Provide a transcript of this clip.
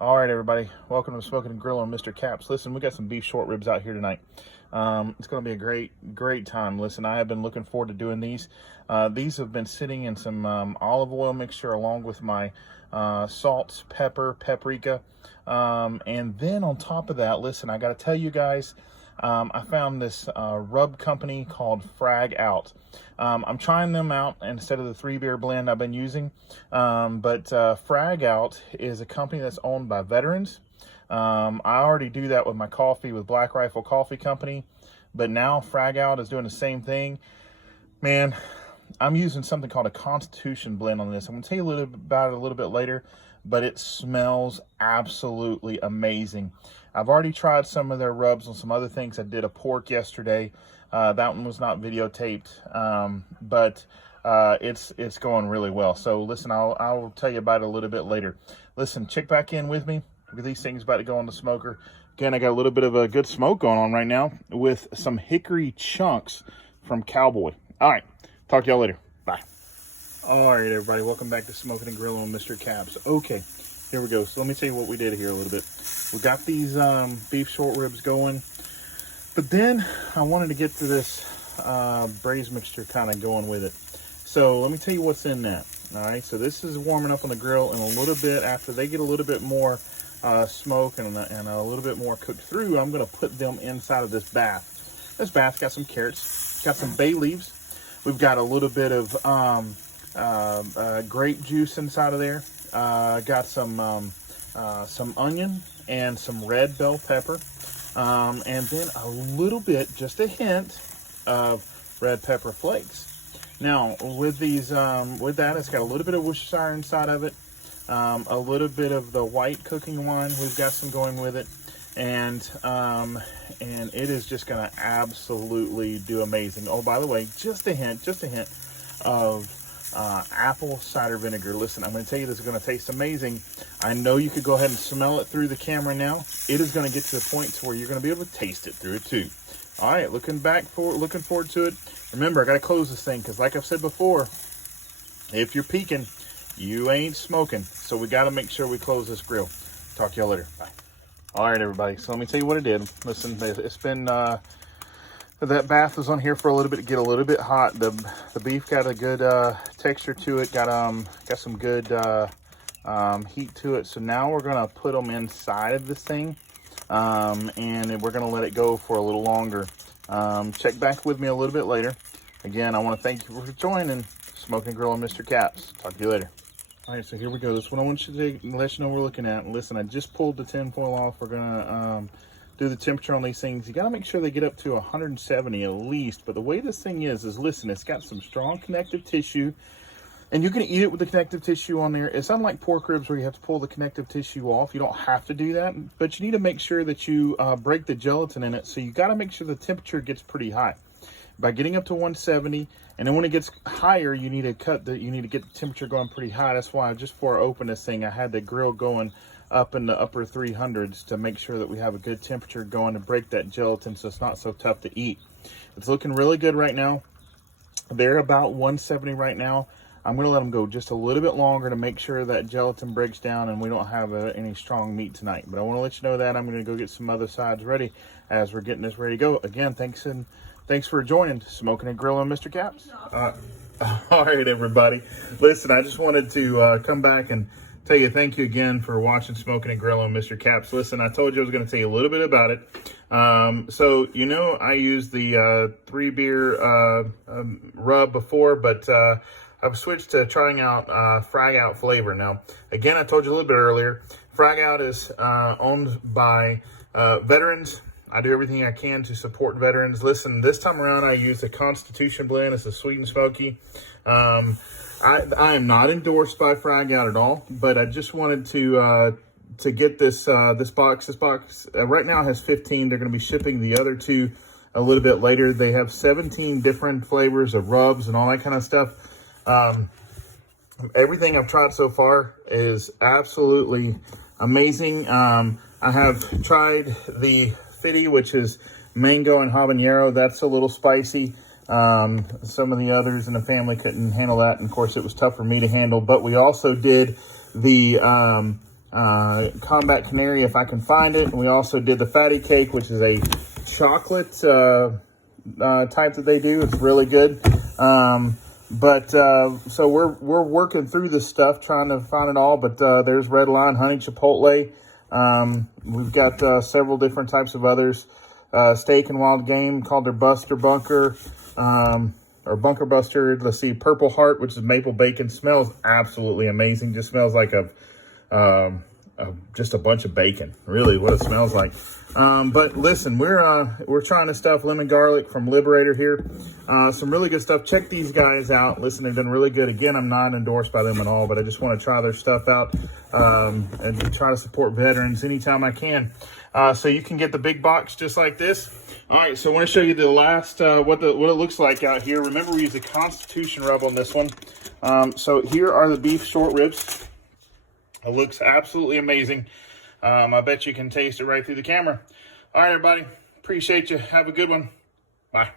All right, everybody. Welcome to Smoking and Grill on Mr. Caps. Listen, we got some beef short ribs out here tonight. It's going to be a great time. Listen, I have been looking forward to doing these. These have been sitting in some olive oil mixture along with my salts, paprika. And then on top of that, listen, I got to tell you guys, I found this rub company called Frag Out. I'm trying them out instead of the 3-beer blend I've been using. But Frag Out is a company that's owned by veterans. I already do that with my coffee with Black Rifle Coffee Company, but now Frag Out is doing the same thing. Man, I'm using something called a Constitution blend on this. I'm gonna tell you a little bit about it a little bit later, but it smells absolutely amazing. I've already tried some of their rubs on some other things. I did a pork yesterday. That one was not videotaped, but it's going really well. So listen, I'll tell you about it a little bit later. Listen, check back in with me. Look at these things about to go on the smoker. Again, I got a little bit of a good smoke going on right now with some hickory chunks from Cowboy. All right, talk to y'all later. Bye. All right, everybody, welcome back to Smoking and Grilling on Mr. Caps. Okay, here we go. So let me tell you what we did here a little bit. We got these beef short ribs going, but then I wanted to get to this braised mixture kind of going with it. So let me tell you what's in that. All right, so this is warming up on the grill, and a little bit after they get a little bit more smoke and a little bit more cooked through, I'm going to put them inside of this bath. This bath's got some carrots, got some bay leaves. We've got a little bit of grape juice inside of there. Got some onion and some red bell pepper, and then a little bit, just a hint of red pepper flakes. Now with these, with that, it's got a little bit of Worcestershire inside of it. A little bit of the white cooking wine. We've got some going with it, and it is just going to absolutely do amazing. Oh, by the way, just a hint of apple cider vinegar. Listen, I'm going to tell you, this is going to taste amazing. I know you could go ahead and smell it through the camera now. It is going to get to the point to where you're going to be able to taste it through it too. All right, looking forward to it. Remember, I got to close this thing because, like I've said before, if you're peeking, you ain't smoking. So we got to make sure we close this grill. Talk to y'all later. Bye. All right, everybody. So let me tell you what I did. Listen, it's been, that bath was on here for a little bit to get a little bit hot. The beef got a good texture to it. Got some good heat to it. So now we're going to put them inside of this thing. And we're going to let it go for a little longer. Check back with me a little bit later. Again, I want to thank you for joining Smoking and Grill on Mr. Caps. Talk to you later. All right, so here we go. This is what I want you to let you know we're looking at. Listen, I just pulled the tin foil off. We're gonna do the temperature on these things. You gotta make sure they get up to 170 at least. But the way this thing is listen, it's got some strong connective tissue, and you can eat it with the connective tissue on there. It's unlike pork ribs where you have to pull the connective tissue off. You don't have to do that, but you need to make sure that you break the gelatin in it. So you gotta make sure the temperature gets pretty high. By getting up to 170, and then when it gets higher, you need to get the temperature going pretty high. That's why just before I open this thing, I had the grill going up in the upper 300s to make sure that we have a good temperature going to break that gelatin so it's not so tough to eat. It's looking really good right now. They're about 170 right now. I'm going to let them go just a little bit longer to make sure that gelatin breaks down and we don't have any strong meat tonight. But I want to let you know that I'm going to go get some other sides ready as we're getting this ready to go. Again, thanks for joining Smoking and Grilling, Mr. Caps. All right, everybody. Listen, I just wanted to come back and tell you thank you again for watching Smoking and Grilling, Mr. Caps. Listen, I told you I was going to tell you a little bit about it. So, you know, I used the 3-beer rub before, but I've switched to trying out Frag Out flavor. Now, again, I told you a little bit earlier, Frag Out is owned by veterans. I do everything I can to support veterans. Listen, this time around, I used a Constitution blend. It's a sweet and smoky. I am not endorsed by Frag Out at all, but I just wanted to get this box. This box right now has 15. They're going to be shipping the other 2 a little bit later. They have 17 different flavors of rubs and all that kind of stuff. Everything I've tried so far is absolutely amazing. I have tried the Fitty, which is mango and habanero. That's a little spicy. Some of the others in the family couldn't handle that, and of course it was tough for me to handle. But we also did the combat canary if I can find it. And we also did the fatty cake, which is a chocolate type that they do. It's really good. So we're working through this stuff, trying to find it all. But there's red line, honey chipotle. We've got several different types of others. Steak and wild game called their Buster Bunker, or Bunker Buster. Let's see, Purple Heart, which is maple bacon. Smells absolutely amazing. Just smells like just a bunch of bacon. Really, what it smells like. But listen, we're trying to stuff lemon garlic from Liberator here. Some really good stuff. Check these guys out. Listen, they've done really good. Again, I'm not endorsed by them at all, but I just want to try their stuff out and try to support veterans anytime I can. So you can get the big box just like this. All right, so I want to show you the last what it looks like out here. Remember, we use a Constitution rub on this one. So here are the beef short ribs. It looks absolutely amazing. I bet you can taste it right through the camera. All right, everybody. Appreciate you. Have a good one. Bye.